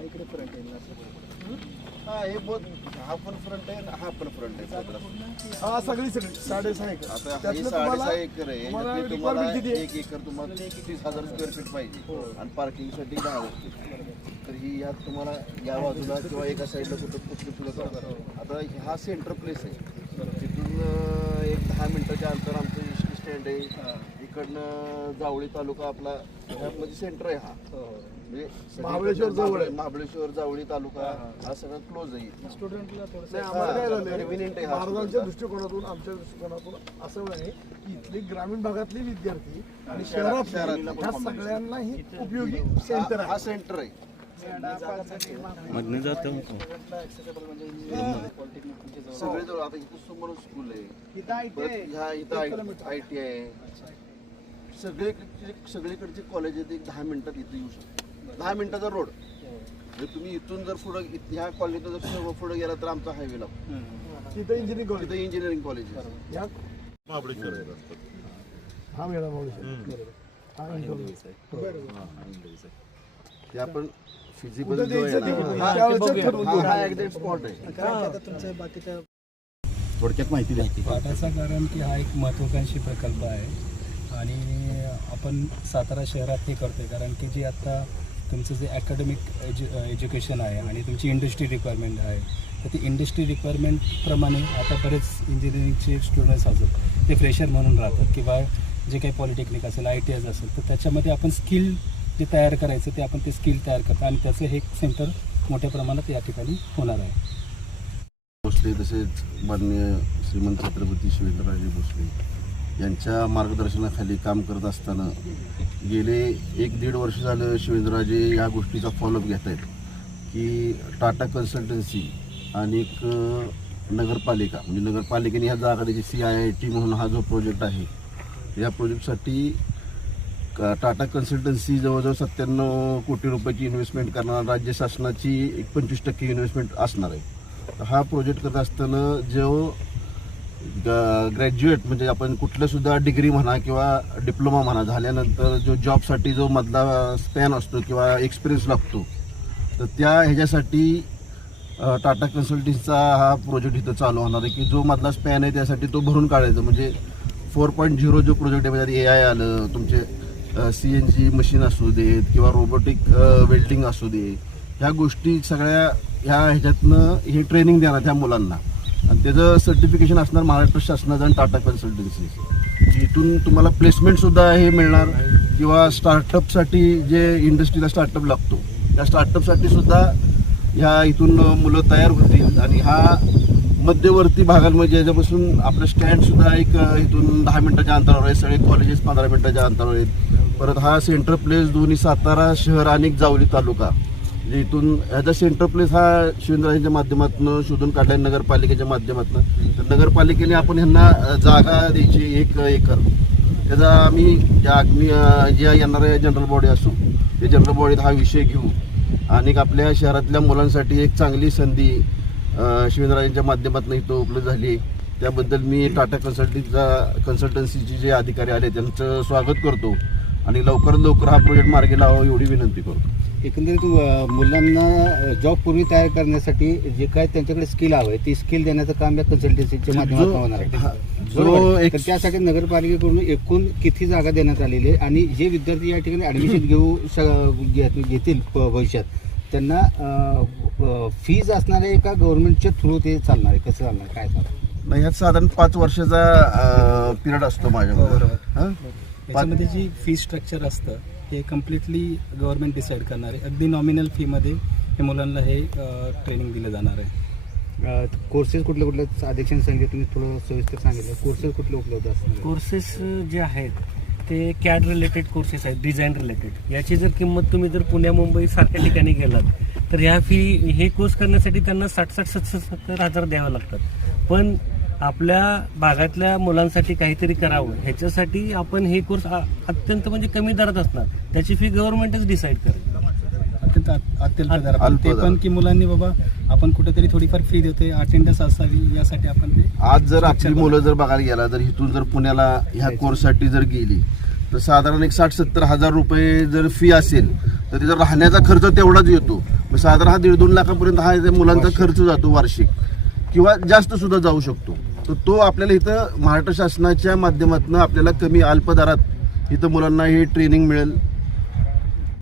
हा इकडे फ्रंट आहे हा हे बोथ हा पण फ्रंट आहे आणि हा पण फ्रंट आहे. हा सगळी 6.5 एकर. आता हे त्यातलं 6.5 एकर आहे. तुम्हाला यातले तुम्हाला requirement किती आहे? 1 एकर तुम्हाला 30,000 स्क्वेअर फीट पाहिजे आणि पार्किंगसाठी 10 फीट. तर ही यात तुम्हाला या बाजूला किंवा एका साईडला कुठलं तुला आता हा सेंटर प्लेस आहे. तिथून एक 10 मिनिटाच्या अंतर आमचं एसटी स्टँड आहे. इकडनं जावळी तालुका आपला ह्यामध्ये सेंटर आहे. हा म्हणजे महाबळेश्वर जवळ आहे. महाबळेश्वर जावळी तालुका हा सगळा क्लोज आहे. स्टुडंटला नाही, आम्हाला काय झालं convenient आहे हा महाराजांच्या दृष्टिकोनातून आमच्या दृष्टिकोनातून असं आहे की इथले ग्रामीण भागातले विद्यार्थी आणि शहरातले ह्या सगळ्यांनाही उपयोगी सेंटर हा सेंटर आहे. मधनं जातं सगळे जवळ आता इथं समोर स्कूल आहे. परत ह्या इथं IT आहे. सगळीकडचे कॉलेज आहेत. एक 10 मिनिटात इथं येऊ शकतो. 10 मिनिटाचा रोड. तुम्ही इथून जर पुढे ह्या कॉलेजला जर पुढे गेला तर आमचा हायवे लागतो. तिथं इंजिनिअरिंग कॉलेज तिथं इंजिनिअरिंग कॉलेज आहे. या महाबळेश्वर हा मेळा महाबळेश्वर. हा ते आपण फिजिबल कुठं द्यायचं ते कुठं? हा त्यावेळेचं ठरवून घेऊ. हा एक्झॅक्ट स्पॉट आहे. थोडक्यात माहिती द्या. पाटाचा कारण की हा एक महत्त्वाकांक्षी प्रकल्प आहे आणि आपण सातारा शहरात हे करतो आहे कारण की जे आत्ता तुमचं जे ॲकॅडमिक एज्युकेशन आहे आणि तुमची इंडस्ट्री रिक्वायरमेंट आहे तर ती इंडस्ट्री रिक्वायरमेंटप्रमाणे आता बरेच इंजिनिअरिंगचे स्टुडंट्स असतात ते फ्रेशर म्हणून राहतात किंवा जे काही पॉलिटेक्निक असेल ITIs असेल तर त्याच्यामध्ये आपण स्किल जे तयार करायचं ते आपण ते स्किल तयार करतो आणि त्याचं हे सेंटर मोठ्या प्रमाणात या ठिकाणी होणार आहे. भोसले तसेच माननीय श्रीमंत छत्रपती शिवेंद्रराजे भोसले यांच्या मार्गदर्शनाखाली काम करत असताना गेले 1-1.5 वर्ष झालं शिवेंद्रराजे या गोष्टीचा फॉलोअप घेत आहेत की टाटा कन्सल्टन्सी आणि एक नगरपालिका म्हणजे नगरपालिकेने ह्या जागा द्यायची CIIT म्हणून हा जो प्रोजेक्ट आहे या प्रोजेक्टसाठी टाटा कन्सल्टन्सी जवळजवळ 97 कोटी रुपयाची इन्व्हेस्टमेंट करणार. राज्य शासनाची एक 25% इन्व्हेस्टमेंट असणार आहे. हा प्रोजेक्ट करत असताना जो ग्रॅज्युएट म्हणजे आपण कुठलं सुद्धा डिग्री म्हणा किंवा डिप्लोमा म्हणा झाल्यानंतर जो जॉबसाठी जो मधला स्पॅन असतो किंवा एक्सपिरियन्स लागतो तर त्या ह्याच्यासाठी टाटा कन्सल्टन्सीचा हा प्रोजेक्ट इथं चालू होणार आहे की जो मधला स्पॅन आहे त्यासाठी तो भरून काढायचा. म्हणजे 4.0 जो प्रोजेक्ट आहे म्हणजे AI आलं, तुमचे CNG मशीन असू देत किंवा रोबोटिक वेल्डिंग असू दे, ह्या गोष्टी सगळ्या ह्या ह्याच्यातनं हे ट्रेनिंग देणार त्या मुलांना आणि त्याचं सर्टिफिकेशन असणार महाराष्ट्र शासनाचं आणि टाटा कन्सल्टन्सी. इथून तुम्हाला प्लेसमेंटसुद्धा हे मिळणार किंवा स्टार्टअपसाठी जे इंडस्ट्रीला स्टार्टअप लागतो त्या स्टार्टअपसाठी सुद्धा ह्या इथून मुलं तयार होतील आणि हा मध्यवर्ती भागांमध्ये याच्यापासून आपलं स्टँडसुद्धा एक इथून 10 मिनिटाच्या अंतरावर आहे. सगळे कॉलेजेस 15 मिनिटाच्या अंतरावर आहेत. परत हा सेंटर प्लेस दोन्ही सातारा शहर आणि जावली तालुका म्हणजे इथून ह्याचा सेंटर प्लेस हा शिवेंद्रराजेंच्या माध्यमातून शोधून काढला आहे नगरपालिकेच्या माध्यमातून. तर नगरपालिकेने आपण ह्यांना जागा द्यायची 1 एकर. त्याचा आम्ही ज्या येणाऱ्या जनरल बॉडी असू त्या जनरल बॉडीत हा विषय घेऊ आणि आपल्या शहरातल्या मुलांसाठी एक चांगली संधी शिवेंद्रराजेंच्या माध्यमातून इथं उपलब्ध झाली. त्याबद्दल मी टाटा कन्सल्टन्सीचे जे अधिकारी आले त्यांचं स्वागत करतो आणि लवकरात लवकर हा प्रोजेक्ट मार्गी लावावा एवढी विनंती करतो. एकंदरीत मुलांना जॉब पूर्वी तयार करण्यासाठी जे काय त्यांच्याकडे स्किल हवं आहे ती स्किल देण्याचं काम या कन्सल्टन्सीच्या माध्यमातून होणार आहे. बरोबर. तर त्यासाठी नगरपालिकेकडून एकूण किती जागा देण्यात आलेली आहे आणि जे विद्यार्थी या ठिकाणी ॲडमिशन घेतील भविष्यात त्यांना फीज असणार आहे का गव्हर्नमेंटच्या थ्रू ते चालणार आहे, कसं चालणार काय चालणार नाही ह्यात साधारण 5 वर्षाचा पिरियड असतो माझ्याकडे. याच्यामध्ये जी फी स्ट्रक्चर असतं हे कम्प्लिटली गव्हर्नमेंट डिसाईड करणार आहे. अगदी नॉमिनल फीमध्ये हे मुलांना हे ट्रेनिंग दिलं जाणार आहे. कोर्सेस कुठले अध्यक्षांनी सांगितलं तुम्ही थोडं सविस्तर सांगितलं कोर्सेस कुठले उपलब्ध असतात. कोर्सेस जे आहेत ते CAD रिलेटेड कोर्सेस आहेत, डिझाईन रिलेटेड. याची जर किंमत तुम्ही जर पुण्या मुंबई सारख्या ठिकाणी गेलात तर हे कोर्स करण्यासाठी त्यांना 60-70 हजार द्यावं लागतात. पण आपल्या भागातल्या मुलांसाठी काहीतरी करावं ह्याच्यासाठी आपण हे कोर्स अत्यंत म्हणजे कमी दरात असणार. त्याची फी गव्हर्नमेंटच डिसाईड करेल. अत्यल्प दरात ते पण की मुलांनी बाबा आपण कुठेतरी थोडीफार फी देतोय अटेंडन्स असावी यासाठी आपण ते आज जर आपली मुलं जर बघायला गेला जर इथून जर पुण्याला ह्या कोर्ससाठी जर गेली तर साधारण एक 60-70 हजार रुपये जर फी असेल तर त्याचा राहण्याचा खर्च तेवढाच येतो. साधारण 1.5-2 लाखापर्यंत हा इथे मुलांचा खर्च जातो वार्षिक, किंवा जास्त सुद्धा जाऊ शकतो. तर तो आपल्याला इथं महाराष्ट्र शासनाच्या माध्यमातून आपल्याला कमी अल्प दरात इथं मुलांना हे ट्रेनिंग मिळेल.